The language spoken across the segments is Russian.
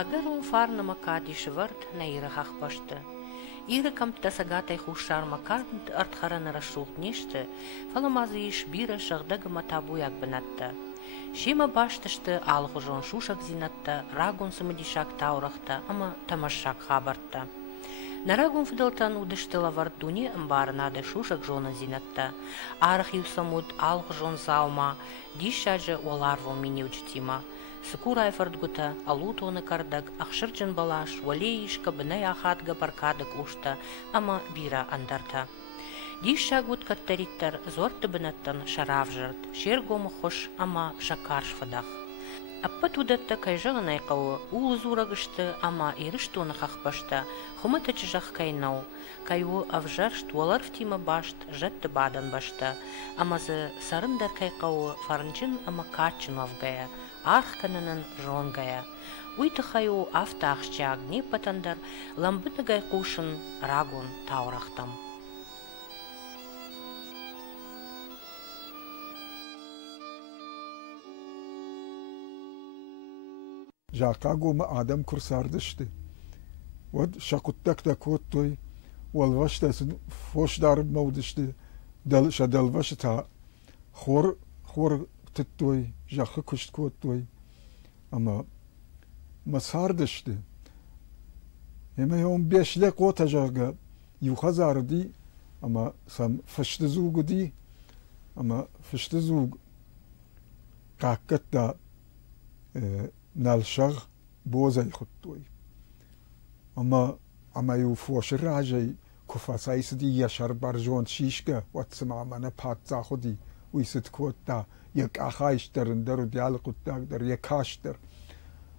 Agar farna makadi shvart na irachach pashta. Ire komt das agatei hushar makant artcharan rashut nishte, falamazi shbira shagdag matabuyak benatta. Shima bashtashte alghujon shushak zinatta, ragun samedishak taurachta, ama tamashak habarta. Нарагун фидалтан удыштыла вардуне амбарнады шушак жона зинатта. Архив самуд алх жон заума, дишаджа оларво мини учтима. Сыкурай фардгута, алутоны кардаг, ахшырджан балаш, валеишка бынай ахатга паркадык ушта, ама бира андарта. Дишагут каттариттар зорты бынаттан шаравжырт, шергому хош, ама шакарш фадах. Аппа тудатта кайжағынай қауы, улы зурагышты, ама ирыштуны қақпашта, хумыты чыжақ кайнау, кайу авжаршт олар втима башт, жатты бадан башта, амазы сарындар кай қауы фарынчын ама качын авгая, арх канынын жонгая. Уйты қайу автақшчы агни патандар, ламбыны гай қушын рагун таурақтам. جاقاقو ما آدم كرسار دشتي ود شاقوتك تاكوتوي والوش تاسن فوش دارب مودشتي دل شدلوش تا خور تتوي جاقا كشت كوتوي اما مسار دشتي هما يوم بيش لك وطا جاقا يوخزار دي اما سام فشتزوغ دي اما فشتزوغ قاقت دا نالشغ بوزي خطوي اما يوفوش الراجي كفا سايسدي يشار برجون شيشكا واتسمع مانا بات زاخدي ويسد كوتا يك اخايشتر اندر ديالق در يكاشتر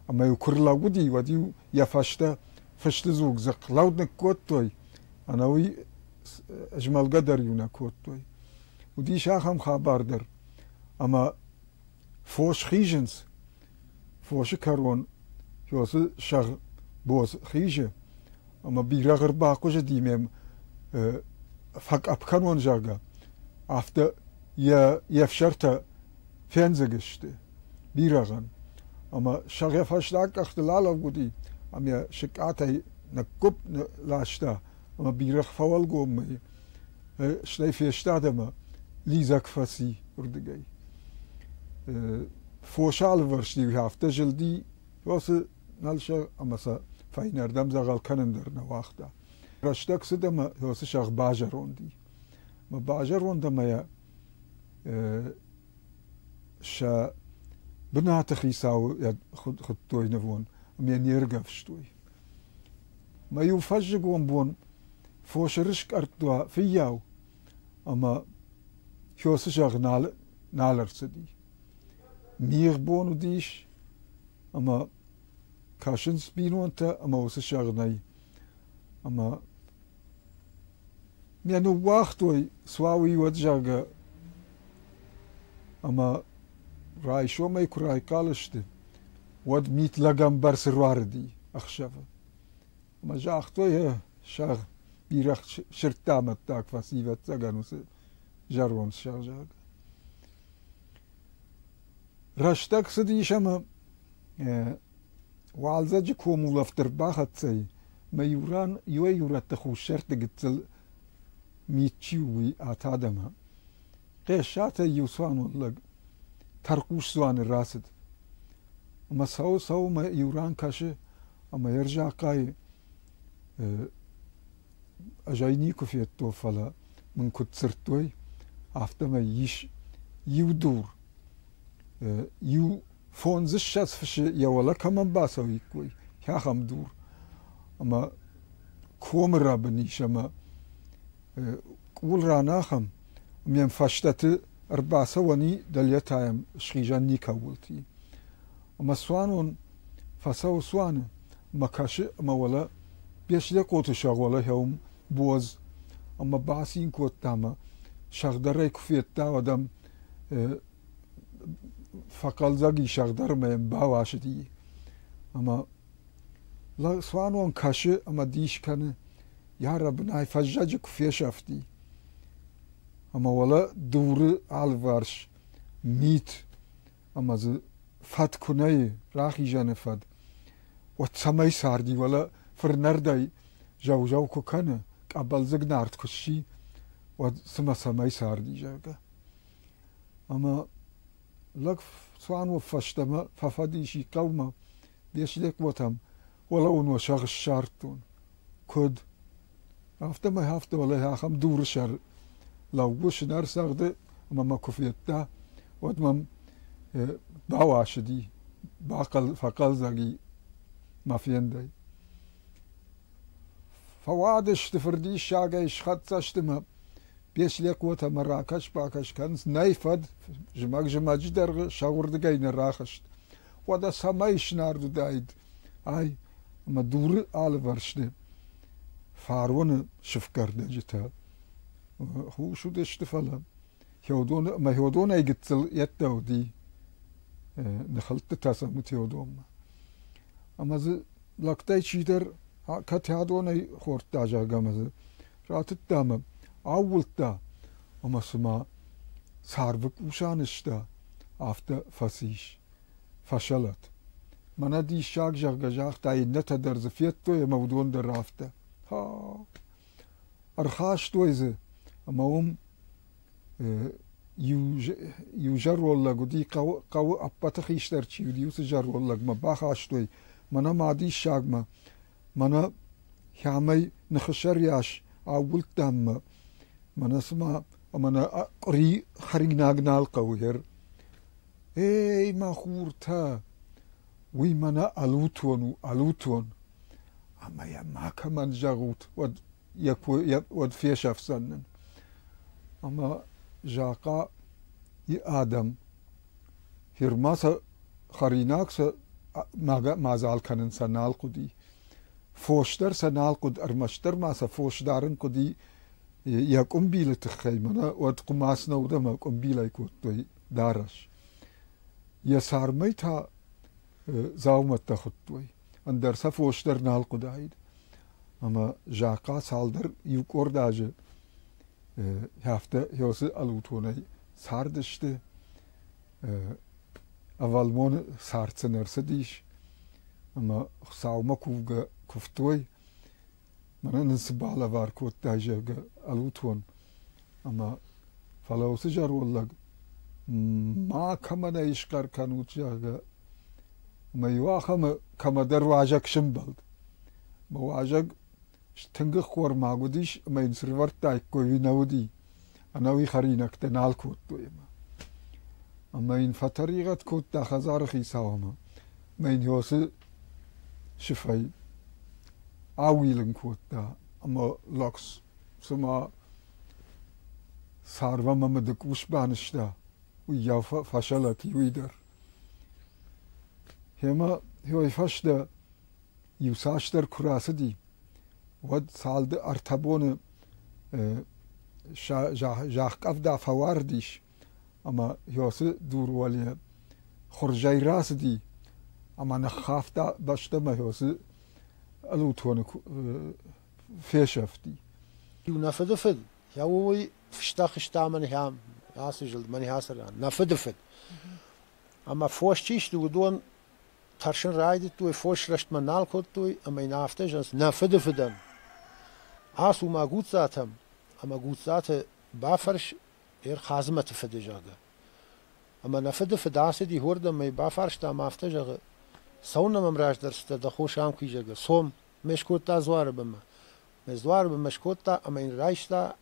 اما يكرلا ودي ودي يفشتا فشتزوك زق لودنك كوتوي انا وي اجمل قدر يونا كوتوي ودي شاخم خاباردر اما فوش خيجنس فوش كارون يوس شغ بوز خيجة اما بيرا غربا قوجة ديميم فاق اب كانون جاغا افتا يفشرتا فينزغشت بيراغن اما شغ يفشلاك اختلالا ودي اما شكاتي نكوب لاشتا اما بيرا فوال قومي شليف يشتادما ليزاك فاسي وردقاي فوشال ورشدي هافته جلدي يوس نالشا اما سا فاينر دم زغال كنندر نواخدا رشتك سدما يوس شغ باجرون دي ما باجرون دما يا شا بنات خيساو يا خدتوي نفون مين يرقفشتوي ما يفجقون بون فوش رشك ارتوا فياو اما يوس شغ نالر سدي مير بونو ديش اما كاشنس بينو انت اما وسشغناي اما ميانو واختوي سواوي ودجاغا اما راي شو ما يكراي قالشت ود ميت لغم برسرواردي اخشفه اما جاختوي شاغ بيرخ شرتامت تاك فاسيفت زغانوس جارون شاغ رشتك سديش اما وعالزاجي كومو لفتر باخت ما يوران يورات تخو شرط قتل ميتشيوي اتادما قيشاتا يوسوان لغ ترقوش سوان الراسد اما سو ما يوران كاشي اما يرجع قاي اجاينيكو في التوفلا من كتسرتوي افتما يش يودور يو فون زشاس فش يا ولا كمان باسوي كوي يا خمدور اما كومرا بنيش اما قول رانا خم ميم فاشتت اربع سواني دليتايم شخيجان نيكاولتي اما سوانون فسو سوان ما كاش اما ولا بيش لقوت شغوله يوم بوز اما باسين كوت تاما شغدري كفيت تا ودم فقال زاقي شغدر ما ينباواش دي اما لا سوانون كاشي اما ديش كان يا ربنا يفججك في شفتي اما ولا دور الفارش ميت اما فات كناي راخي جانفاد وتسمي ساردي ولا فرنردي جو كوكنا قبل زغنارت كشي وسما سمي ساردي جاكا اما لك سوان وفشتما ففديشي قوما بيشلك وتم ولا ون وشغ الشارتون كود هفته ما هفته ولا هاخم دور شر لو وش نار ساغده اما ما كفيتا ودمم باواشدي باقل فقل زغي ما فيندي فوادش تفردي شاغي شخصشتما بيشلك وتا مراكش باكش كنز نايفد جماج در شاور دغين راخشت ودا سمايش ناردو دايد اي ما دور آلورشده فارون شفكر دجتا هو شو دشتفلا هيودون ما هيودون ايجتل يتو دي نخلت تاسمت هيودوم اما ز لقتاي شيدر كات هادون خورت داجا غمز رات التام اولتا اما سما ساربك وشانشتا افتا فسيش فشلت منا دي شاك جاغ تاي نتا در زفيتو يمودون در رافته ها ارخاش تويزه اما يوجر والله قدي قو ابتخيشتر تشي وديوس جر والله ما باخاش توي منا ما دي شاك منا يامي نخشر ياش اول تام منا سما منا قري خريناغنال قوير اي ما خورتا وي منا الوتون اما يا ما كمان جاغوت ود فيش افسنن اما جاقا آدم هرماسا خريناكس ما زال كانن سنال قدي فوشتر سنال قد ارمشتر ماسا فوشدارن قدي يقوم بيل تخيمنا ود قماسنا ودما قوم بيل يكوت دارش يسار ميتا زاومت تخطوي اندر سفوشتر نال قدايد اما جاقا سالدر يقور داجه هفته هيوس الوتوني ساردشته اولمون سارتسنرسديش اما ساوما كوغا كفتوي منا نسبالا واركوت داجه الوتون اما فلوس جار والله ما كمان يشكر كانوت جاغا ما يواخم كما درواجك شمبل مواجك تنگه خور ماغوديش ما ينسرور تاي كوي نودي انا وي خرينك تنال كوت تويما اما ان فتريغت كوت تا خزار خيساوما ما ينيوس شفاي اويلن كوت تا اما لوكس سما ساروا ما مدكوش بانشتا ويا فشلت يويدر هما هو يفشدا يوساشتر كراسدي ود سالد ارتبون جاخ افدا فوارديش اما يوس دور ولي خرجي راس دي اما نخافتا باشتما يوس الوتون فيشفتي نفدفد يوي فشتا من هام اسجل من هاسر نفدفد اما فوشتيش دون ترشن رايدت توي فوش رشت من نال كوت توي اما ينافتجنس نفدفدن اسو ما gut zatem اما gut zate bafers خازمت فدجاga اما نفدفد اسه دي هورده مي bafers تا مافتجاga سونم امراج درسته د خوشام کیجاga سوم مشکوتا زوار بما مزوار بمشکوتا اما این رایشتا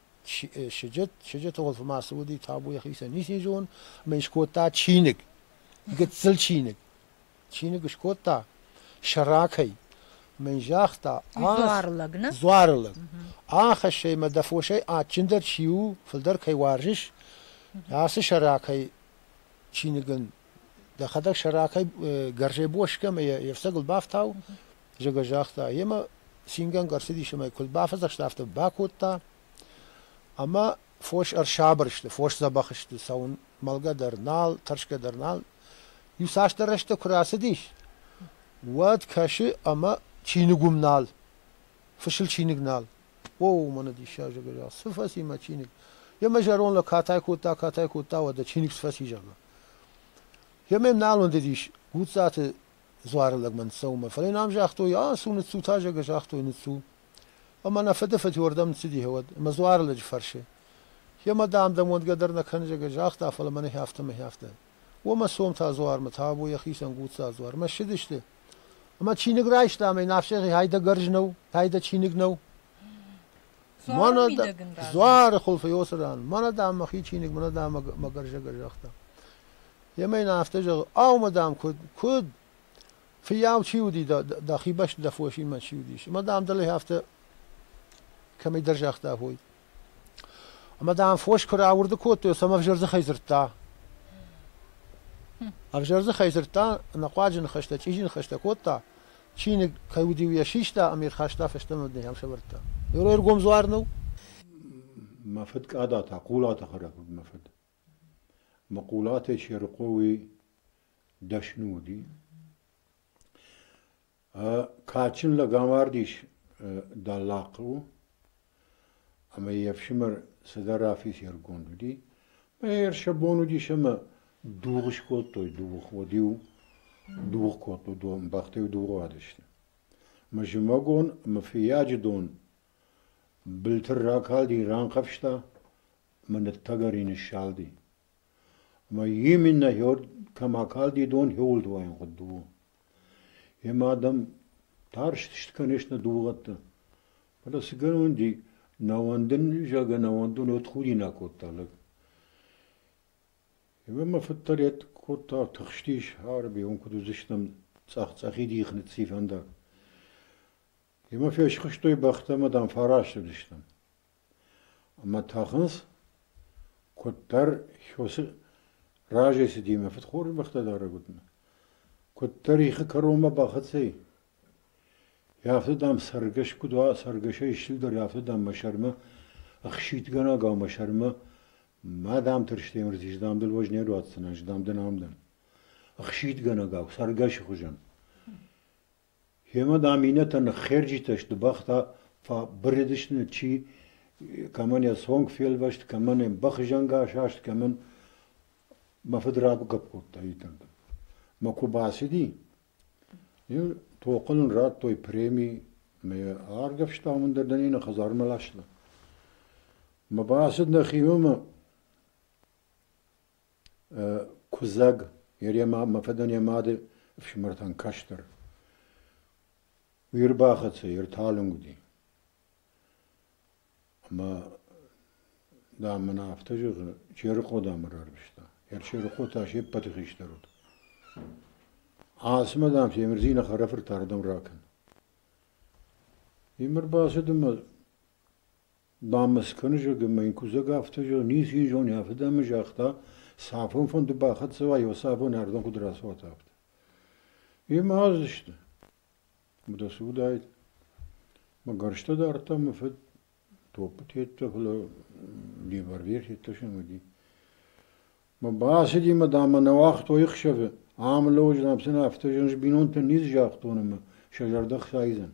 شجت غلف ما سعودي تابو يخيسه نيسي جون مشکوتا چینک گتسل چینک شکوتا شراكي من جاختا زوارلق آخر شيء ما دفو شيء چندر شيو فلدر كي وارجش ياس شراكي چينگن دخدك شراكي گرجي بوش كم يفسقل بافتاو جگا جاختا يما سينگن گرسدي شما كل بافز شتافت باكوتا اما فوش ارشابرشت فوش زبخشت سون ملگا در نال ترشك در نال يساشترشت كراسديش واد كاشي اما چينگوم نال فشل چينگ نال او من دي شاجه گرا سفاسي ما چينگ يما جارون لا كاتاي كوتا ودا چينگ سفاسي جاga يما نالون ديش gut zate زوار لك من سوما فلين عم جاختو يا سون تسو تاجا جاختو نتسو اما انا فدفت وردم تسدي هود ما زوار لج فرشه يا ما دام دمود قدرنا كنجا جاختا فلا من هافته ما هافته وما سوم تا زوار متابو يا خيسن قوت تا زوار ما شدشته اما چینگ رایش دامه نافشه هایدا گرج نو هایدا چینگ نو مانا زوار خلف یوسران مانا دام مخی چینگ مانا دام ما گرج گرجاختا يا ما نافته جو او مدام كود في ياو تشيودي دا خيبش دا فوشي ما تشيوديش ما دام دلي هافته كم درجه اختا هوي ما دام فوش كرا ورد كوت سما فجرز خيزرتا افجرز خيزرتا نقواج نخشتا تيجي نخشتا كوتا چين كيودي ويا شيشتا امير خشتا فشتم ودي هم شبرتا يرو يرقوم زوارنو ما فد قادا تقولات خرب ما فد مقولات شرقوي دشنودي كاتشن لغامارديش دلاقو اما يفشمر سدرا في سيرغوندو دي ما يرشبونو دي شما دوغش كوتو دوغ وديو دوغ كوتو دو مبختي دوغ هادشت ما جماغون ما في ياجدون بالتراكال دي ران قفشتا من التغرين الشالدي ما يمين يود كما قال دي دون هولد وين قدو يما دم تارش تشتكنشنا دوغت بلا سيغون دي نواندن جاغا نواندن ادخولينا كوتالك يما ما فتريت كوتا تخشتيش عربي هم كدو زشتم صاخي دي خنت سيفاندا يما فيش خشتوي بخته مدام فراش دشتم اما تاخنس كوتر شوس راجي سدي ما فتخور بخته دار قدنا كوتريخ كروما باختسي يافت دام سرگش كدوا سرگش يشيل در يافت دام مشرمه اخشيت غنا غا مشرمه ما دام ترشتي مرزيش دام دل وجني رواتسناش دام دنامدن اخشيت غنا غا سرگش خوجن هما دامينتن خرجي تشت بختا فبردشن چي كمان يا سونغ فيل وشت كمان بخجنگا شاشت كمان ما فدراب قبقوت تايتن ما كوباسدي يو توقن رات توي بريمي ما ارغف شتامن دردنين خزار ملاشلا ما باسد نخيوم كوزاغ يريا ما فدن يماد فشمرتن كاشتر ويرباخت سير تالنغدي اما دا منافتجو چيرقو دا مرار بشتا ير چيرقو تاشي پتخيشترود عاصمة دام تيمرزينا خرفر تاردم راكن يمر باسدم دام مسكنجو گما این کوزا افتجو نیسی جون یافتم جاختا صافون فون دباخت سوا یو صافون هردن قدرت وات افت يما ازشت مدا سودايت ما گرشته دارتا مفد توپتيت فلو ليبرفير هيتشمدي ما باسدي ما دام نواخت ويخشف عامل لوج نام سنة افتجنش بينون تنيز جاختونم شجر دخ سايزن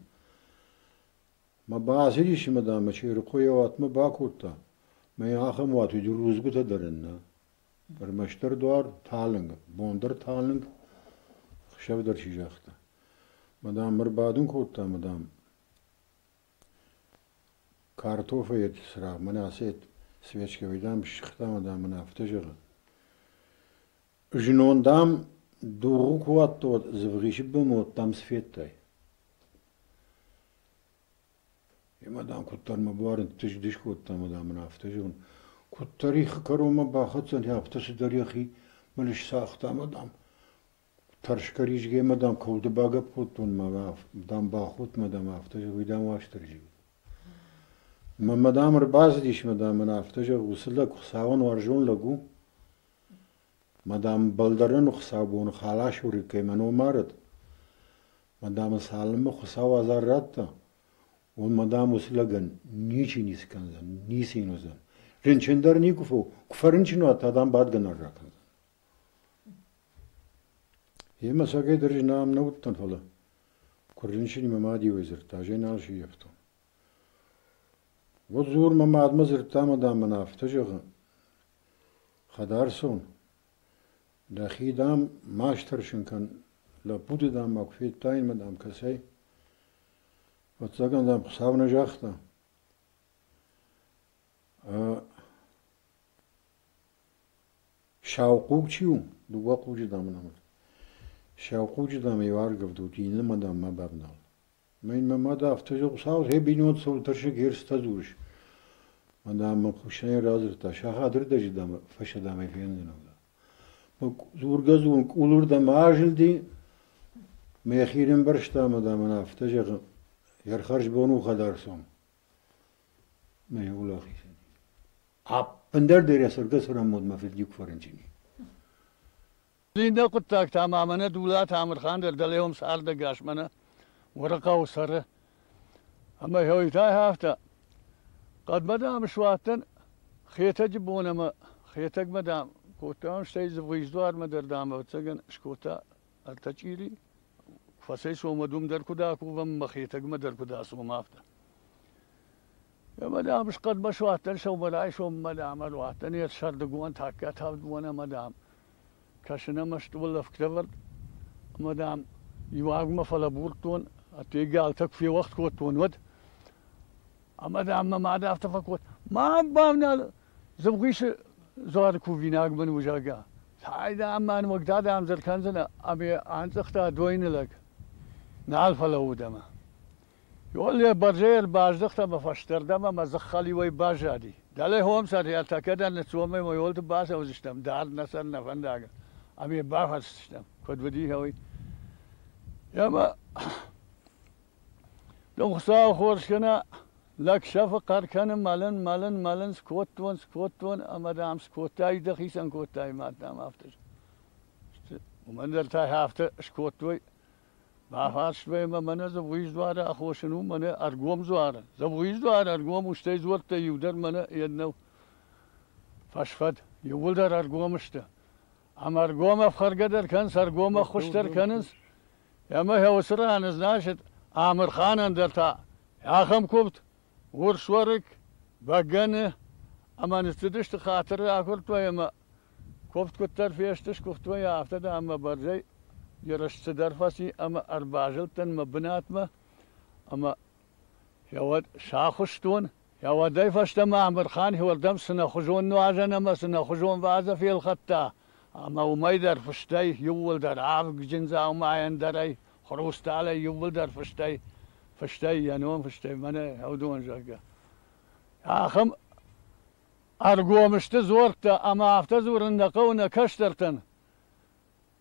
ما باسديش ما دام شير قويوات ما باكوتا ما ياخم وات يجروز قتا درنا برمشتر دوار تالنگ بوندر تالنگ خشب در شي جاختا ما دام مربادون كوتا ما دام كارتوفة يتسرع مناسيت سويتشكا ويدام بشختا ما دام من افتجغ جنون دام دوغو كواتو زفغيش بموت دام سفيتاي يما دام كتر مبارن تجدش كوتا ما دام من افتجغن كتريخ كروما باختن يافتش دريخي ملش ساختا ما دام ترشكريش جي ما دام كود باقب كوتون ما دام باخوت ما دام افتجغ ويدام واشترجي ما دام رباز ديش ما دام من افتجغ وصلك خساون ورجون لقو مدام بلدرن خسابون خالاش وريكي منو مارد مدام سالم خساو ازارات ومدام وسلغن نيچي نيسكنزن نيسينوزن رنچندر نيكفو كفرنچنو اتادام بعد گنر راكن يما ساگه درج نام نوتن فلا كورنشني ممادي وزر تاجينال شي يفتو وزور مماد مزرتا مدام منافتجغ خدارسون داخي دام ماشترشن كان la bude da mak fit tain madam kasei wat sagen da savna jachta shauquk chiu du waqu jidam nam shauqu jidam yar gavdu din madam ma babnal mein ma da aftojo saus he binot sol tarshe gersta zush madam khushay razrta shahadir da jidam fashadam efendino زورگزون کولر دا ماجل دی میخیرم برشتا مدام نافته جگ یر خرج بونو خدارسون میولا خیسنی آپ پندر دیره سرگسرم مود مفید یک فرنچینی زینده قطعه تماما دولت عامر خان در دلیهم سال دگاش منه ورقه و سره اما هویتای هفته قد مدام شواتن خیته جبونه ما خیتك مدام كوتا شتي زويزوار مدر دام وتسجن شكوتا التجيري فسيسو مدوم در كدا كوفم مخيتك مدر كدا سو مافتا يا مدام مش قد مشواتن شو ملاي شو مدام الواتن يشرد قوان تاكات هاود وانا مدام كاشنا مشت ولا فكتفر مدام يواق مفلا بورتون اتيقالتك في وقت كوتون ود مدام ما دافت فكوت ما بامنا زبغيش زوار کوویناگ من وجاگا هایدا امان وقتا دام زر کنزنا ابي انتختا دوين لك نال فلو دما يقول لي برجير باجدختا بفشتردما مزخلي وي باجادي دله هم سر يلتكد نسومي ويولت باس وزشتم دار نسر نفنداغ ابي بافستم كود بدي هوي يا ما لو خصا خورشنا لك شفقر كان مالن سكوتون أمدام سكوتاي دخيسن كوتاي ما دام أفتش ومن درتاي هافته سكوتوي ما فاش بي ما من زبويز دواره أخوشنو من أرقوم زواره زبويز دواره أرقوم وشتي زورت يودر من يدنو فاشفد يولدر أرقوم اشته أما أرقوم أفخر قدر كان سرقوم أخوشتر كانس يا ما هو سران ناشد عامر خان درتا يا خم كوبت ورشورك بقنه اما نستدشت خاطر اكلت ويما كفت كتر فيشتش كفت ويا افتدا اما برجي يرشت درفسي اما ارباجلتن مبنات ما اما يود شاخشتون يود ديفشت ما عمر خان هو الدم سنخجون نواجنا ما سنخجون بعزة في الخطة اما وميدر فشتي يول در عافق جنزا وما يندري خروست علي يول در فشتي ينوم فشتي منه هودون جاكا اخم ارقوم اشتزورتا اما افتزورن نقونا كشترتن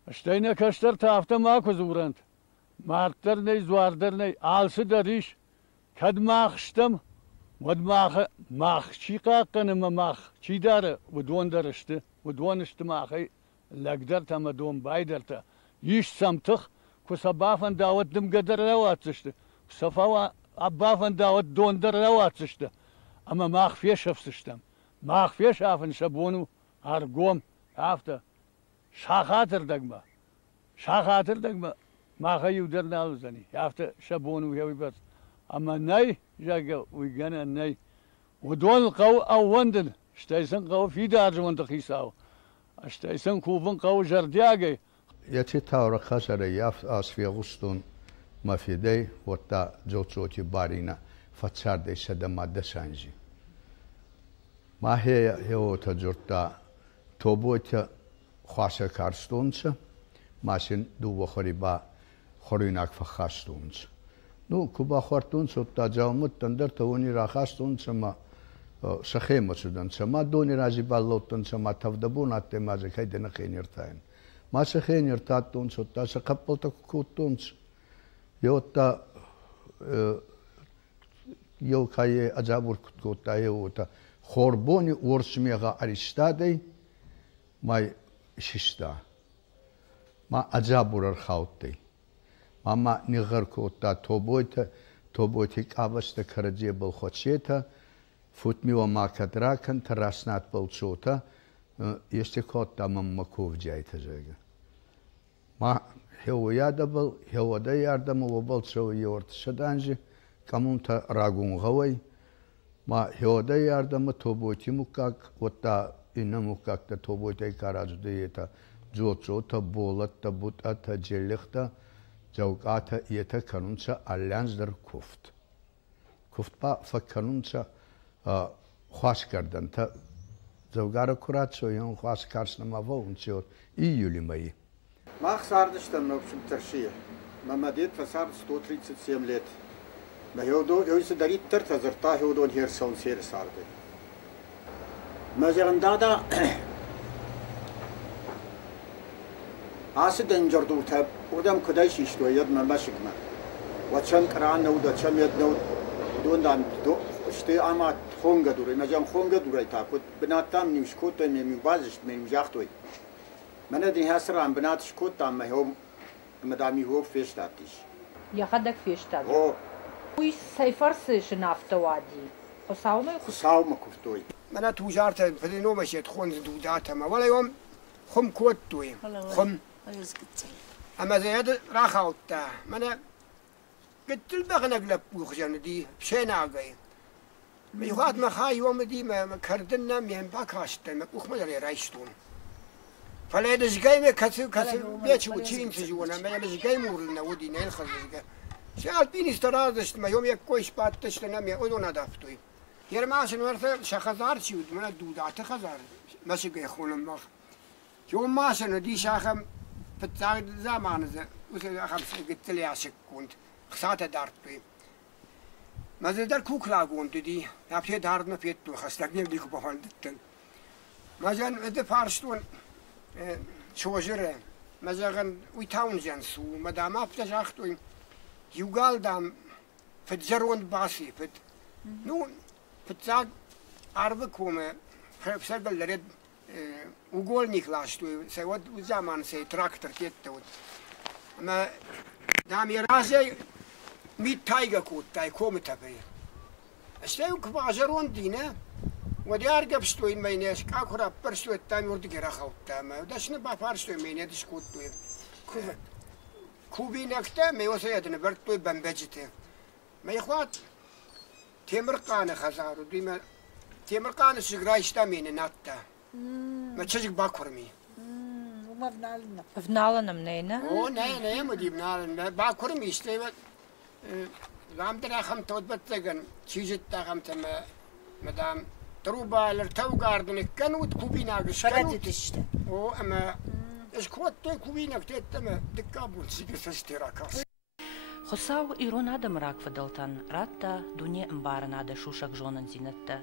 اشتينا كشترتا افتا ماكو زورنت مارترني زواردرني آلس دريش كد ماخشتم ود ماخ شيقا قنم ماخ شي داره ودون درشته ودون اشتماخي لقدرتا مدون بايدرتا يش سمتخ كسبافن داوت دم قدر رواتشته صفوا عبافن داوت دون در رواتشته اما ماخ فيش افسشتم ماخ فيش افن شبونو ارقوم افتا شاخاتر دقما ما خيو درنا لزني افتا شبونو هوي بس اما ناي جاكا ويغانا ناي ودون القو او وندن اشتايسن قو في دارج وندخيساو اشتايسن كوفن قو جردياغي يتي تاورا خسر ياف اسفي غستون ما في دي وتا جوتشوتي بارينا فتشار دي سدما دسانجي ما هي تجرتا توبوت خاصة كارستونس ماشين دو وخريبا خوريناك فخاستونس نو كوبا خورتونس وتا جاومت تندر توني راخاستونس ما سخيمة سودان سما دوني رازي بالوتن سما تفدبون اتي ما زكاي دنا خينيرتاين ما سخينيرتاتونس وتا سقبلت كوتونس يوتا يو كاي اجابور كوتا يوتا خوربوني ورسميغا اريستادي ماي شيستا ما اجابور الخاوتي ماما نغر كوتا توبوتي كابستا كرجي بالخوتشيتا فوتمي وما كدراكن تراسنات بالشوتا يستيكوتا مما كوف جايتا زيغا ما هو يادبل هو دا ياردم وبل سوي يورت شدانجي كمونتا راغون غوي ما هو دا ياردم توبوتي مكاك وتا إنا مكاك تا توبوتي كاراجو ديتا джоцота болатта бутата джеллихта جوقاتا يتكنونسا ألانزدر كفت با فكنونسا خواس کردن تا زوجارا كراتسو يوم خواس كارسنا ما فون سيور إيولي ماي ما خسارتش там в общем тершие мамадет фасар 137 лет ما يودو يويس дарит терта зарта يودون هيرسون سير سارده ما جاندادا آسدن جردو تاب ودم كدايش يشتو يد ما ماشكما وچم قران نو دچم يد نو دون دان دو شتي اما خونغا دوري نجام خونغا دوري تاكوت بناتام نيمشكوت ميم بازش ميم جاختوي من دي هسران بناتش كوت ما هم مدامي هو فيشتاتيش يا خدك فيشتات او وي سيفرس شنافتوادي خساوما كفتوي من توجارت فدينو مشيت خون دوداتما ولا يوم خم كوتوي خم اما زياد راخوتا من قلت البغنا قلب وخجن دي بشينا غاي ميخات ما خاي يوم دي ما كردنا مين باكاشت ما وخ ما رايشتون فلا دزغاي ما كسو بيتش وتشين تجونا ما دزغاي مورنا ودي نيل خزغا شال بين استرادش ما يوم يكويش باتش لنا مي اودونا دافتوي يرماش نورث شخزار شيود من دودات خزار ماشي يخون ما يوم ما شنو دي شاخم في زمان ذا خمس قلت لي عشق كنت خسارة دارت بي ما زال دار كوكلا كنت دي نبتي دارت ما فيت تو خستني ديكو بحال دتن ما جان إذا فارشتون شو جرى ما جان ويتاون جنسو ما دام أبتش أختوين يقال دام في الجرون باسي في نو في تاج عربكم خرب سرقل لرد وقولني خلاص توي سواد وزمان سي تراكتر كيتو ما دام يرازي ميت تايغا كوت تاي كوم تبي استيو كباجرون دينا ودي ارغب ستوين ماينيش كاكورا برستو تاي ورد غير خوتا ما داشنا با فارستو ميني دسكوت توي كوبي نكتا مي وسيدنا برتو بمبجته ما يخوات تيمرقانه خزارو ديما تيمرقانه سيغرايشتا مين ناتا ما تشجك باكورمي وما بنالنا منينا او نه ما دي بنالنا باكورمي استيبت لامدرا خم تودبتغن تشيجت تاخم تما مدام تروبا لرتو غاردن كانوت كوبينا شرتت او اما اسكوت كوبينا تما دكابول سيكسستيراكاس خساو إيرون آدم راك فدلتان راتتا دنيا امبارن آده شوشك جونن زينتتا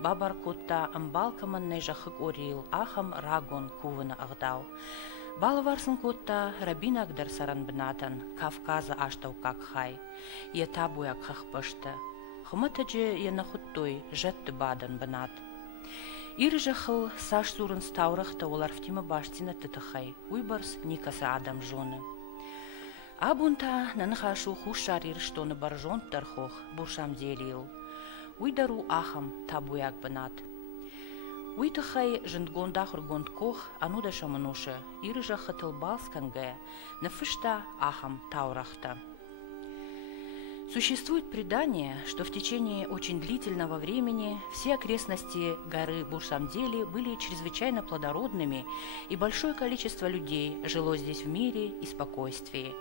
بابار كوتا امبالكمن نيجاخك أوريل آخم راغون كوونا أغداو بالوارسن كوتا رابيناك در سаран بناتن Кавказа аштау как хай етабуяк хахпышты хымытыжы янахуттой жетты бадан бнат иржахыл саш сурын стаурахта олар втима баштина тытыхай уйбарс никаса адам жоны Абунта нанхашу хушар ирштоны баржон тархох буршам делил. Уйдару ахам табуяк бнат. Уйтахай жендгондахр гондкох ануда шамануша иржа хатылбалсканге нафышта ахам таурахта. Существует предание, что в течение очень длительного времени все окрестности горы Буршамдели были чрезвычайно плодородными, и большое количество людей жило здесь в мире и спокойствии.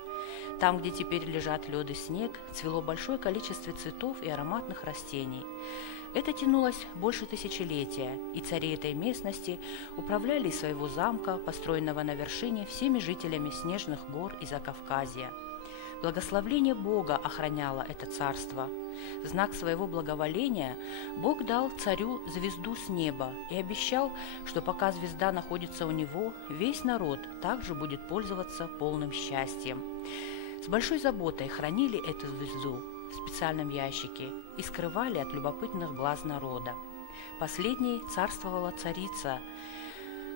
Там, где теперь лежат лед и снег, цвело большое количество цветов и ароматных растений. Это тянулось больше тысячелетия, и цари этой местности управляли из своего замка, построенного на вершине, всеми жителями снежных гор и Закавказья. Благословление Бога охраняло это царство. В знак своего благоволения Бог дал царю звезду с неба и обещал, что пока звезда находится у него, весь народ также будет пользоваться полным счастьем. С большой заботой хранили эту звезду в специальном ящике и скрывали от любопытных глаз народа. Последней царствовала царица.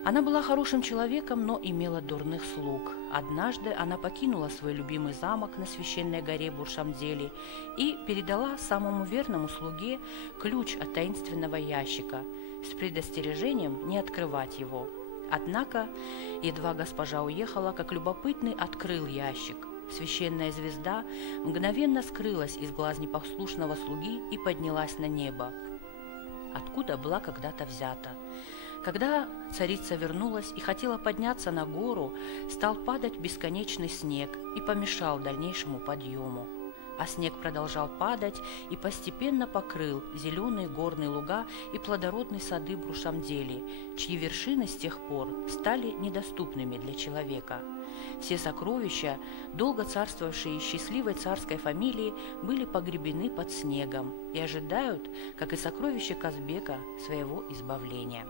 Она была хорошим человеком, но имела дурных слуг. Однажды она покинула свой любимый замок на священной горе Буршамдели и передала самому верному слуге ключ от таинственного ящика с предостережением не открывать его. Однако, едва госпожа уехала, как любопытный открыл ящик. Священная звезда мгновенно скрылась из глаз непослушного слуги и поднялась на небо, откуда была когда-то взята. Когда царица вернулась и хотела подняться на гору, стал падать бесконечный снег и помешал дальнейшему подъему. А снег продолжал падать и постепенно покрыл зеленые горные луга и плодородные сады Брушамдели, чьи вершины с тех пор стали недоступными для человека. Все сокровища, долго царствовавшие счастливой царской фамилии, были погребены под снегом и ожидают, как и сокровища Казбека, своего избавления.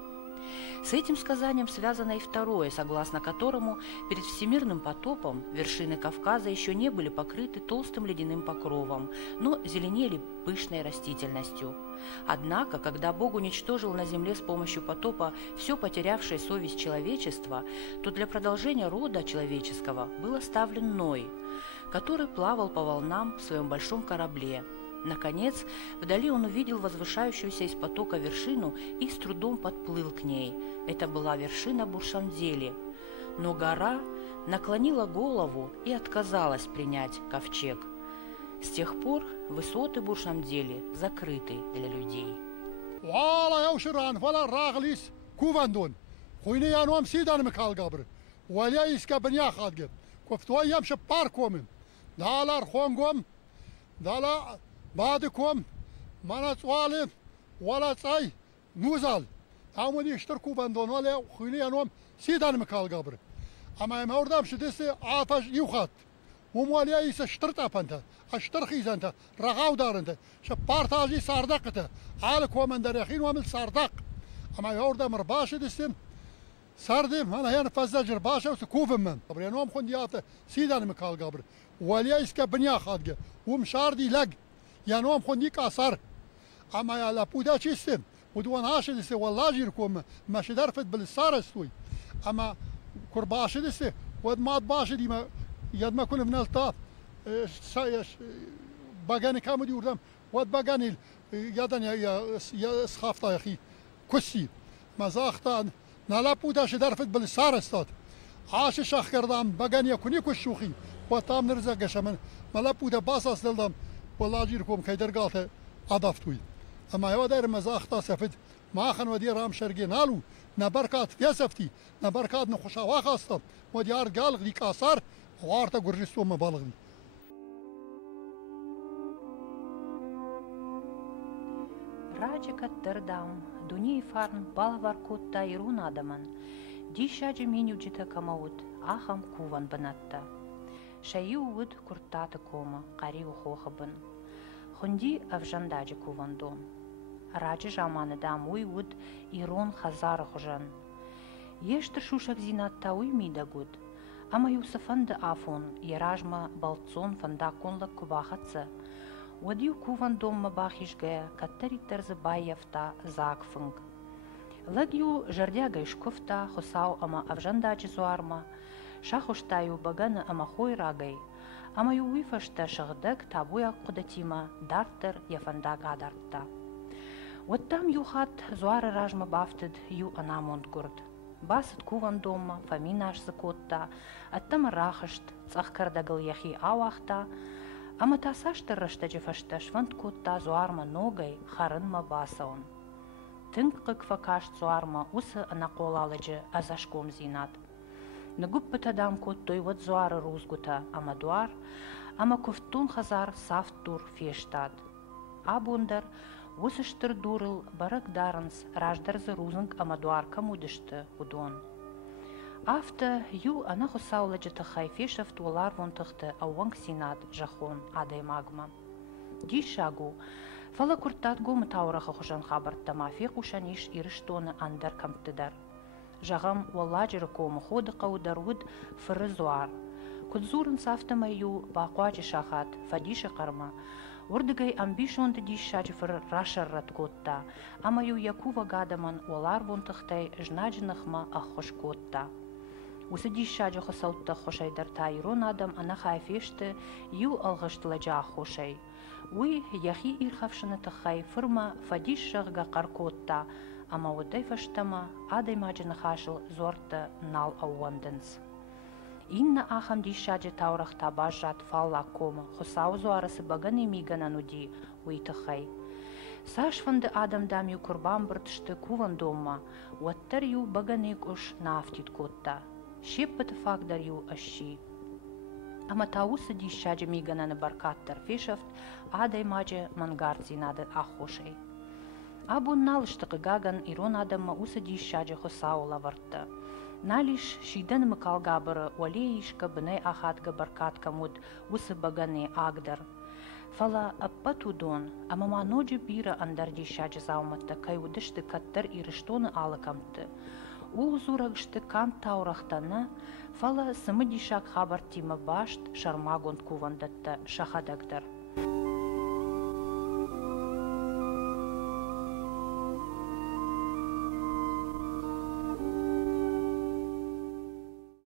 С этим сказанием связано и второе, согласно которому перед всемирным потопом вершины Кавказа еще не были покрыты толстым ледяным покровом, но зеленели пышной растительностью. Однако, когда Бог уничтожил на земле с помощью потопа все потерявшее совесть человечества, то для продолжения рода человеческого был оставлен Ной, который плавал по волнам в своем большом корабле. Наконец, вдали он увидел возвышающуюся из потока вершину и с трудом подплыл к ней. Это была вершина Буршамдели. Но гора наклонила голову и отказалась принять ковчег. С тех пор высоты Буршамдели закрыты для людей. بعدكم من سوالم ولا صاي نوزال همون يشتركوا بندون ولا خيلي انهم سيدان مكال قبر اما ما وردام شدس عافش يوخات ومواليا يس اشترط ابنت اشترخي زنت رغاو دارنت شبارتاجي صاردقته عالك ومن دريخين ومن صاردق اما يوردام رباش دستن سردم انا هنا فزجر باشا وسكوف من قبر انهم خنديات سيدان مكال قبر وليا يسك بنيا خادقه ومشاردي لق يعني هم خنديك أثر أما يا لابودا شيستم ودوان هاشد است والله جيركم ماشي درفت بالسار استوي أما كرباش است ود ماد باش دي ما يد ما كنا بنلطاف باغاني كام دي وردم ود باغاني يدن يا سخافتا يا أخي كسي ما زاختان نلابودا شدرفت بالسار استاد عاش شخ كردام باغاني يكوني كشوخي وطام نرزق شمن ملابودا باساس دلدم والله جيركم كيدر قالته أضفتوي أما هو داير مزاختا سفد ما خن ودي رام شرقي نالو نبركات في سفتي نبركات نخشا واخاستا وديار قال ليك آثار وارتا قرجستو مبالغني Раджикат дырдам, дуни фарн балаваркут та ирун адаман, дишаджи меню джита камаут, ахам куван банатта. Шаю уд куртата кома, кари ухохабан. Хунди авжандаджи кувандом. Раджи жаманы дам уй уд ирон хазар хужан. Ештр шушак зинатта уй мидагуд. Ама Юсафанда афон, еражма балцон фанда конлак кубахатса. وديو كوفان دوم مباخيشجا كتري ترز بايفتا زاكفنج لديو جردياغا شكفتا خساو اما افجندا جزوارما شاخوشتايو بغانا اما خوي راغي اما يو ويفشتا شغدك تابويا قدتيما دارتر يفندا غادارتا وتام يوخات زوار راجما بافتد يو اناموند гурд баст куван дома фаминаш закотта аттам рахашт цахкардагал яхи авахта Ама тасаштыр рыштаджи фашта швант кутта зуарма ногай харынма басаун. Тынкык факашт зуарма усы анаколалыджи азашком зинат. Нагуп пытадам куттой вот зуары рузгута ама дуар, ама куфтун хазар сафтур фештад. Абундар усыштыр дурыл барак дарынс раждарзы рузынг ама дуар камудышты удон. Афта ю ана хусауладжи тахай фешафт улар вонтахты ауанг синат жахон адай магма. Ди шагу фала куртат гом таураха хужан хабарта мафи кушаниш ирыштоны андар камтыдар. Жагам walладжи ракому ходы каударуд фырызуар. Кудзурын сафтама ю бақуачи шахат фадиши карма. Урдыгай амбишонды дишачи фыр рашаррат котта. Ама ю якува гадаман улар вонтахтай жнаджинахма ахош котта. Усыди шаджа хосалтта хошайдар тайрон адам ана хайфешты ю алгыштылажа хошай. Уй яхи ирхавшыны тахай фырма фадишшагга каркотта, ама удай фаштама адай маджины хашыл зорта нал ауандынс. Инна ахам дишаджа таурах табажат фалла кома, хосаузу арасы баганы мигана нуди уй тахай. Саш van de adamdam ю kurban bırtıştı kuvan doma, wattar ю baganik uş naftit kotta. Şeppet fagdar ю aşşi. Ama tausı dişşacı migananı barkattar feşaft, aday mace mangarzi nadı ahhoşey. Abu nalıştıqı gagan iron adamma usı dişşacı hosaola varttı. Naliş şidan mıkal gabırı waleyişka bınay ahadga barkatka mud usı bagani agdar. Fala appatu don, ama manoji bira andar dişşacı zavmatta kayudıştı kattar iriştonu alıkamtı. U zuragıştı kant tauraqtana, fala sımı dişak habar tima başt şarmagont kuvandatta şahadagdar.